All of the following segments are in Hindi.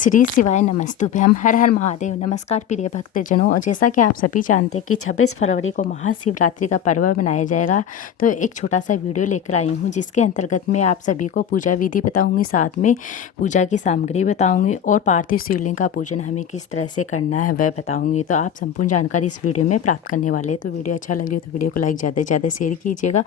श्री शिवाय नमस्तुभ्यम। हर हर महादेव। नमस्कार प्रिय भक्तजनों। और जैसा कि आप सभी जानते हैं कि 26 फरवरी को महाशिवरात्रि का पर्व मनाया जाएगा, तो एक छोटा सा वीडियो लेकर आई हूँ जिसके अंतर्गत मैं आप सभी को पूजा विधि बताऊँगी, साथ में पूजा की सामग्री बताऊँगी और पार्थिव शिवलिंग का पूजन हमें किस तरह से करना है वह बताऊँगी। तो आप संपूर्ण जानकारी इस वीडियो में प्राप्त करने वाले हैं। तो वीडियो अच्छा लगे तो वीडियो को लाइक ज़्यादा से ज़्यादा शेयर कीजिएगा।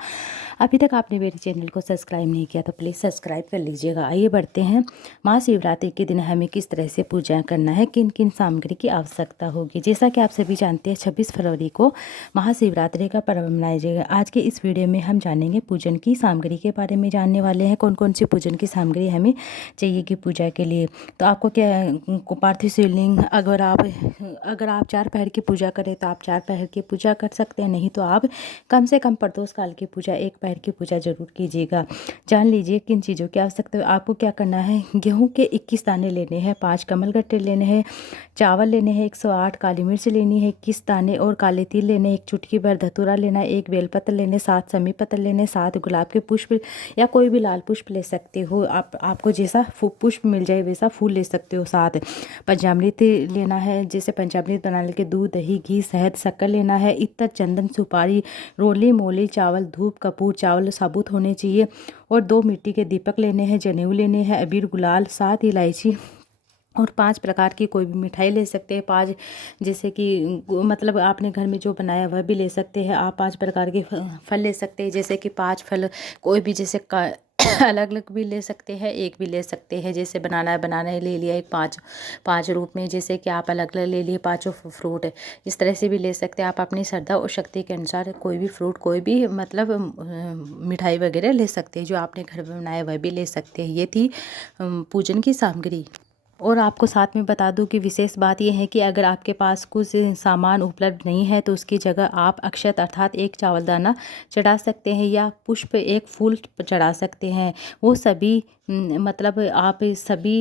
अभी तक आपने मेरे चैनल को सब्सक्राइब नहीं किया तो प्लीज़ सब्सक्राइब कर लीजिएगा। आइए बढ़ते हैं। महाशिवरात्रि के दिन हमें किस तरह से पूजा करना है, किन किन सामग्री की आवश्यकता होगी। जैसा कि आप सभी जानते हैं 26 फरवरी को महाशिवरात्रि का पर्व मनाया जाएगा। आज के इस वीडियो में हम जानेंगे पूजन की सामग्री के बारे में जानने वाले हैं। कौन कौन सी पूजन की सामग्री हमें चाहिएगी पूजा के लिए। तो आपको क्या पार्थिव शिवलिंग अगर आप 4 पहर की पूजा करें तो आप 4 पहर की पूजा कर सकते हैं, नहीं तो आप कम से कम प्रदोष काल की पूजा 1 पहर की पूजा जरूर कीजिएगा। जान लीजिए किन चीज़ों की आवश्यकता है। आपको क्या करना है, गेहूं के 21 दाने लेने हैं, 5 कमल गट्टे लेने हैं, चावल लेने हैं 108, काली मिर्च लेनी है 21 दाने और काले तिल लेने हैं, 1 चुटकी भर धतूरा लेना है, 1 बेलपत्र लेने, 7 समी पत्र लेने, 7 गुलाब के पुष्प या कोई भी लाल पुष्प ले सकते हो। आपको जैसा पुष्प मिल जाए वैसा फूल ले सकते हो। 7 पंचामृत लेना है, जैसे पंचामृत बनाने के दूध, दही, घी, शहद, शक्कर लेना है, इत्र, चंदन, सुपारी, रोली मोली, चावल, धूप, कपूर, चावल साबुत होने चाहिए और 2 मिट्टी के दीपक लेने हैं, जनेऊ लेने हैं, अबीर, गुलाल, 7 इलायची और 5 प्रकार की कोई भी मिठाई ले सकते हैं। 5 जैसे कि मतलब आपने घर में जो बनाया वह भी ले सकते हैं। आप 5 प्रकार के फल ले सकते हैं, जैसे कि 5 फल कोई भी जैसे अलग अलग भी ले सकते हैं, एक भी ले सकते हैं। जैसे बनाना है ले लिया एक 5 रूप में, जैसे कि आप अलग अलग ले लिए 5 फ्रूट, इस तरह से भी ले सकते हैं। आप अपनी श्रद्धा और शक्ति के अनुसार कोई भी फ्रूट, कोई भी मतलब मिठाई वगैरह ले सकते हैं। जो आपने घर में बनाया वह भी ले सकते हैं। ये थी पूजन की सामग्री। और आपको साथ में बता दूं कि विशेष बात यह है कि अगर आपके पास कुछ सामान उपलब्ध नहीं है तो उसकी जगह आप अक्षत अर्थात 1 चावल दाना चढ़ा सकते हैं या पुष्प 1 फूल चढ़ा सकते हैं। वो सभी मतलब आप सभी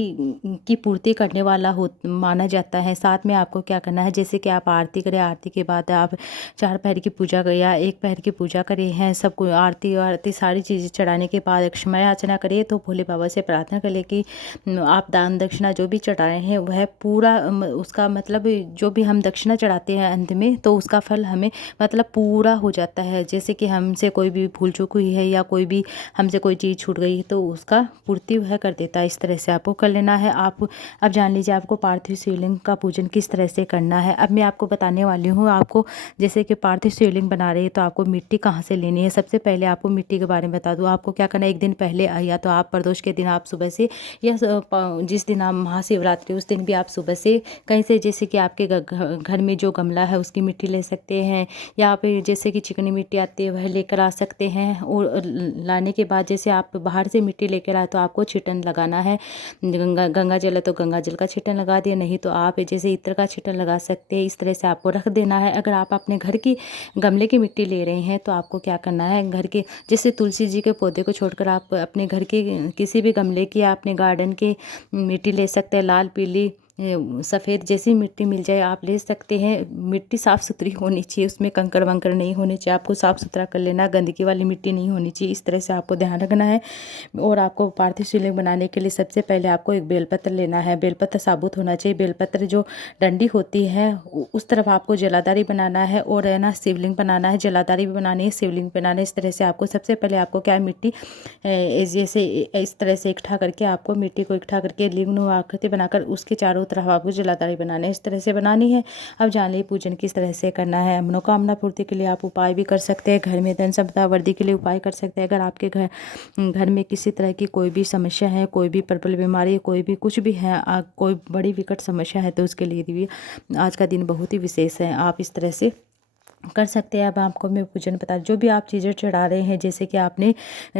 की पूर्ति करने वाला हो माना जाता है। साथ में आपको क्या करना है, जैसे कि आप आरती करें, आरती के बाद आप 4 पहर की पूजा करें या 1 पहर की पूजा करें हैं, सबको आरती सारी चीज़ें चढ़ाने के बाद क्षमा याचना करिए तो भोले बाबा से प्रार्थना करें कि आप दान दक्षिणा जो भी चढ़ाए हैं वह पूरा उसका मतलब जो भी हम दक्षिणा चढ़ाते हैं अंत में तो उसका फल हमें मतलब पूरा हो जाता है। जैसे कि हमसे कोई भी भूल चूक हुई है या कोई भी हमसे कोई चीज़ छूट गई है तो उसका पूर्ति वह कर देता है। इस तरह से आपको कर लेना है। आप अब जान लीजिए आपको पार्थिव शिवलिंग का पूजन किस तरह से करना है। अब मैं आपको बताने वाली हूँ। आपको जैसे कि पार्थिव शिवलिंग बना रहे हैं तो आपको मिट्टी कहाँ से लेनी है। सबसे पहले आपको मिट्टी के बारे में बता दूँ। आपको क्या करना है, एक दिन पहले या तो आप प्रदोष के दिन आप सुबह से या जिस दिन आप महाशिवरात्रि उस दिन भी आप सुबह से कहीं से, जैसे कि आपके घर में जो गमला है उसकी मिट्टी ले सकते हैं या आप जैसे कि चिकनी मिट्टी आती है वह लेकर आ सकते हैं। और लाने के बाद जैसे आप बाहर से मिट्टी लेकर आए तो आपको छिटन लगाना है। गंगा जल है तो गंगा जल का छिटन लगा दिया, नहीं तो आप जैसे इत्र का छिटन लगा सकते हैं। इस तरह से आपको रख देना है। अगर आप अपने घर की गमले की मिट्टी ले रहे हैं तो आपको क्या करना है, घर के जैसे तुलसी जी के पौधे को छोड़कर आप अपने घर के किसी भी गमले की या अपने गार्डन की मिट्टी ले सकते हैं। लाल, पीली, सफ़ेद जैसी मिट्टी मिल जाए आप ले सकते हैं। मिट्टी साफ़ सुथरी होनी चाहिए, उसमें कंकड़ वंकड़ नहीं होने चाहिए। आपको साफ़ सुथरा कर लेना, गंदगी वाली मिट्टी नहीं होनी चाहिए। इस तरह से आपको ध्यान रखना है। और आपको पार्थिव शिवलिंग बनाने के लिए सबसे पहले आपको एक बेलपत्र लेना है। बेलपत्र साबुत होना चाहिए। बेलपत्र जो डंडी होती है उस तरफ आपको जलाधारी बनाना है और है ना शिवलिंग बनाना है। जलाधारी भी बनानी है, शिवलिंग बनाना है। इस तरह से आपको सबसे पहले आपको क्या है, मिट्टी जैसे इस तरह से इकट्ठा करके आपको मिट्टी को इकट्ठा करके लिंग आकृति बनाकर उसके चारों तरफ आपको जलाधारी बनाना है। इस तरह से बनानी है। अब जान लीजिए पूजन किस तरह से करना है। मनोकामना पूर्ति के लिए आप उपाय भी कर सकते हैं। घर में धन संपदा वृद्धि के लिए उपाय कर सकते हैं। अगर आपके घर में किसी तरह की कोई भी समस्या है, कोई भी प्रबल बीमारी, कोई भी कुछ भी है, कोई बड़ी विकट समस्या है तो उसके लिए भी आज का दिन बहुत ही विशेष है। आप इस तरह से कर सकते हैं। अब आपको मैं पूजन बता, जो भी आप चीज़ें चढ़ा रहे हैं, जैसे कि आपने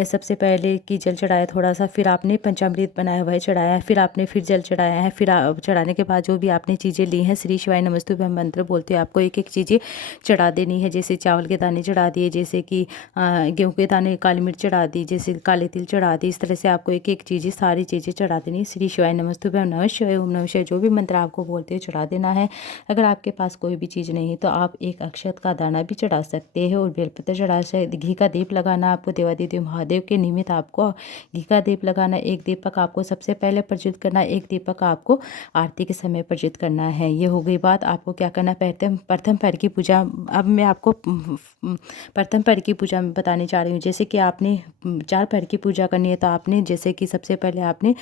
सबसे पहले की जल चढ़ाया थोड़ा सा, फिर आपने पंचामृत बनाया वह चढ़ाया है, फिर आपने फिर जल चढ़ाया है, फिर चढ़ाने के बाद जो भी आपने चीज़ें ली हैं, श्री शिवाय नमस्तुभ्यं मंत्र बोलते हैं आपको एक एक चीज़ें चढ़ा देनी है। जैसे चावल के दाने चढ़ा दिए, जैसे कि गेहूँ के दाने, काली मिर्च चढ़ा दी, जैसे काले तिल चढ़ा दी। इस तरह से आपको एक एक चीज़ें सारी चीज़ें चढ़ा देनी। श्री शिवाय नमस्तुभ्यं, नमः शिवाय, ओम नमः शिवाय, जो भी मंत्र आपको बोलते हैं चढ़ा देना है। अगर आपके पास कोई भी चीज़ नहीं है तो आप एक अक्षत का सादाना भी चढ़ा सकते हैं और बेलपत्र चढ़ा सकते। घी का दीप लगाना आपको देवादिदेव महादेव के निमित्त आपको घी का दीप लगाना। एक दीपक आपको सबसे पहले प्रज्वलित करना, एक दीपक आपको आरती के समय प्रज्वलित करना है। ये हो गई बात। आपको क्या करना है, प्रथम पैर की पूजा। अब मैं आपको प्रथम पैर की पूजा में बताने जा रही हूँ। जैसे कि आपने 4 पैर की पूजा करनी है तो आपने जैसे कि सबसे पहले आपने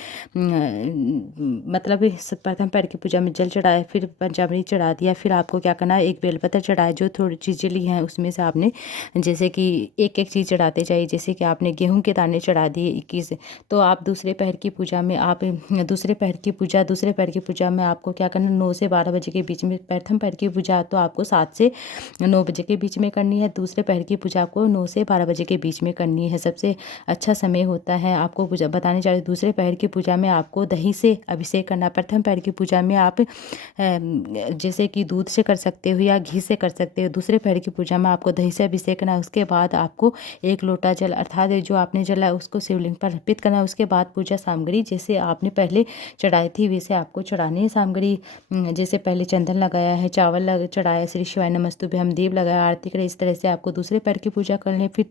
मतलब प्रथम पैर की पूजा में जल चढ़ाया, फिर पंचामृत चढ़ा दिया, फिर आपको क्या करना है, एक बेलपत्र चढ़ाया। जो थोड़ी चीज़ें ली हैं उसमें से आपने जैसे कि एक एक चीज़ चढ़ाते जाइए। जैसे कि आपने गेहूं के दाने चढ़ा दिए 21, तो आप दूसरे पैर की पूजा में दूसरे पैर की पूजा में आपको क्या करना, 9 से 12 बजे के बीच में। प्रथम पैर की पूजा तो आपको 7 से 9 बजे के बीच में करनी है। दूसरे पैर की पूजा को 9 से 12 बजे के बीच में करनी है। सबसे अच्छा समय होता है। आपको पूजा बताने जा रही हूँ। दूसरे पैर की पूजा में आपको दही से अभिषेक करना। प्रथम पैर की पूजा में आप जैसे कि दूध से कर सकते हो या घी से कर सकते हो। दूसरे पैर की पूजा में आपको दही से अभिषेक करना। उसके बाद आपको 1 लोटा जल अर्थात जो आपने जला है उसको शिवलिंग पर अर्पित करना। उसके बाद पूजा सामग्री जैसे आपने पहले चढ़ाई थी वैसे आपको चढ़ानी है सामग्री। जैसे पहले चंदन लगाया है, चावल चढ़ाया, श्री शिवाय नमस्तुभ्यम दीप लगाया, आरती करें। इस तरह से आपको दूसरे पैर की पूजा करनी है। फिर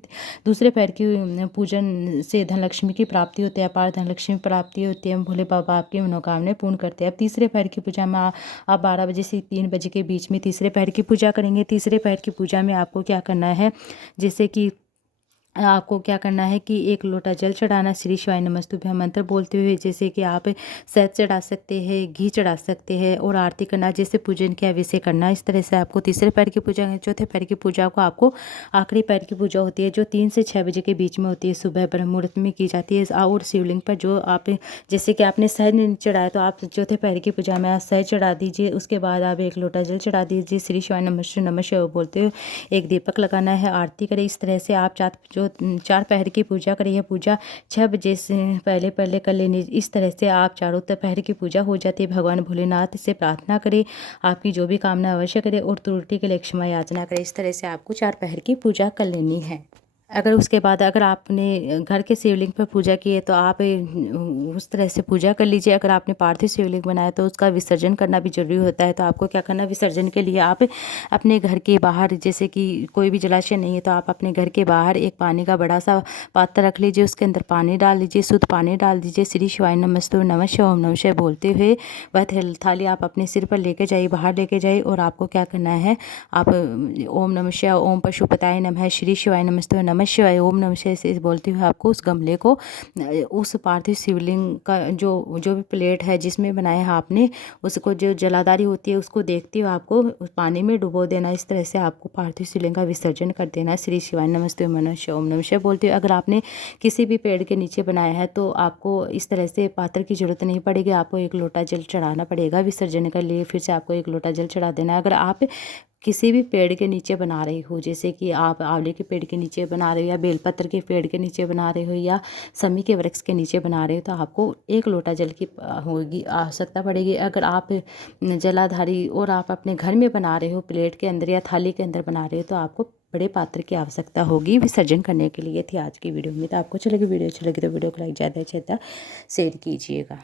दूसरे पैर की पूजन से धनलक्ष्मी की प्राप्ति होती है, अपार धनलक्ष्मी प्राप्ति होती है। भोले बाबा आपकी मनोकामनाएं पूर्ण करते हैं। अब तीसरे पैर की पूजा में आप 12 बजे से 3 बजे के बीच में तीसरे पैर की पूजा करेंगे। तीसरे पैर की पूजा में आपको क्या करना है, जैसे कि आपको क्या करना है कि 1 लोटा जल चढ़ाना, श्री शिवाय नमस्तुभ्यम मंत्र बोलते हुए। जैसे कि आप शहद चढ़ा सकते हैं, घी चढ़ा सकते हैं और आरती करना, जैसे पूजन किया वैसे करना। इस तरह से आपको तीसरे पैर की पूजा। चौथे पैर की पूजा को आपको आखिरी पैर की पूजा होती है जो 3 से 6 बजे के बीच में होती है, सुबह ब्रह्म मुहूर्त में की जाती है। और शिवलिंग पर जो आप जैसे कि आपने शहद नहीं चढ़ाया तो आप चौथे पैर की पूजा में आप शहद चढ़ा दीजिए। उसके बाद आप 1 लोटा जल चढ़ा दीजिए, श्री शिवाय नमः शिवाय बोलते हुए एक दीपक लगाना है, आरती करें। इस तरह से आप 4 पैर की पूजा करें। यह पूजा 6 बजे से पहले कर लेनी। इस तरह से आप चारों पैर की पूजा हो जाती है। भगवान भोलेनाथ से प्रार्थना करें, आपकी जो भी कामना अवश्य करें और त्रुटि के लिए क्षमा याचना करें। इस तरह से आपको 4 पैर की पूजा कर लेनी है। अगर उसके बाद अगर आपने घर के शिवलिंग पर पूजा की है तो आप उस तरह से पूजा कर लीजिए। अगर आपने पार्थिव शिवलिंग बनाया तो उसका विसर्जन करना भी जरूरी होता है। तो आपको क्या करना, विसर्जन के लिए आप अपने घर के बाहर, जैसे कि कोई भी जलाशय नहीं है तो आप अपने घर के बाहर एक पानी का बड़ा सा पात्र रख लीजिए, उसके अंदर पानी डाल लीजिए, शुद्ध पानी डाल दीजिए। श्री शिवाय नमस्तु नमः शिवाय ओम नमः शिवाय बोलते हुए वह थाली आप अपने सिर पर लेके जाइए, बाहर लेके जाइए। और आपको क्या करना है, आप ओम नमः शिवाय, ओम पशुपताय नमः, श्री शिवाय नमस्तु नमः शिवाय, ओम नमः शिवाय से बोलते हुए आपको उस गमले को, उस पार्थिव शिवलिंग का जो भी प्लेट है जिसमें बनाया है आपने, उसको जो जलाधारी होती है उसको देखते हुए आपको उस पानी में डुबो देना। इस तरह से आपको पार्थिव शिवलिंग का विसर्जन कर देना। श्री शिवाय नमस्ते मनुष्य ओम नमः शिवाय बोलते हुए। अगर आपने किसी भी पेड़ के नीचे बनाया है तो आपको इस तरह से पात्र की जरूरत नहीं पड़ेगी, आपको 1 लोटा जल चढ़ाना पड़ेगा विसर्जन के लिए। फिर से आपको 1 लोटा जल चढ़ा देना है। अगर आप किसी भी पेड़ के नीचे बना रही हो, जैसे कि आप आंवले के पेड़ के नीचे बना रहे हो या बेलपत्र के पेड़ के नीचे बना रहे हो या समी के वृक्ष के नीचे बना रहे हो, तो आपको 1 लोटा जल की होगी आवश्यकता पड़ेगी। अगर आप जलाधारी और आप अपने घर में बना रहे हो, प्लेट के अंदर या थाली के अंदर बना रहे हो, तो आपको बड़े पात्र की आवश्यकता होगी विसर्जन करने के लिए। थी आज की वीडियो में। तो आपको चलेगी वीडियो अच्छी लगी तो वीडियो को लाइक ज़्यादा से ज़्यादा शेयर कीजिएगा।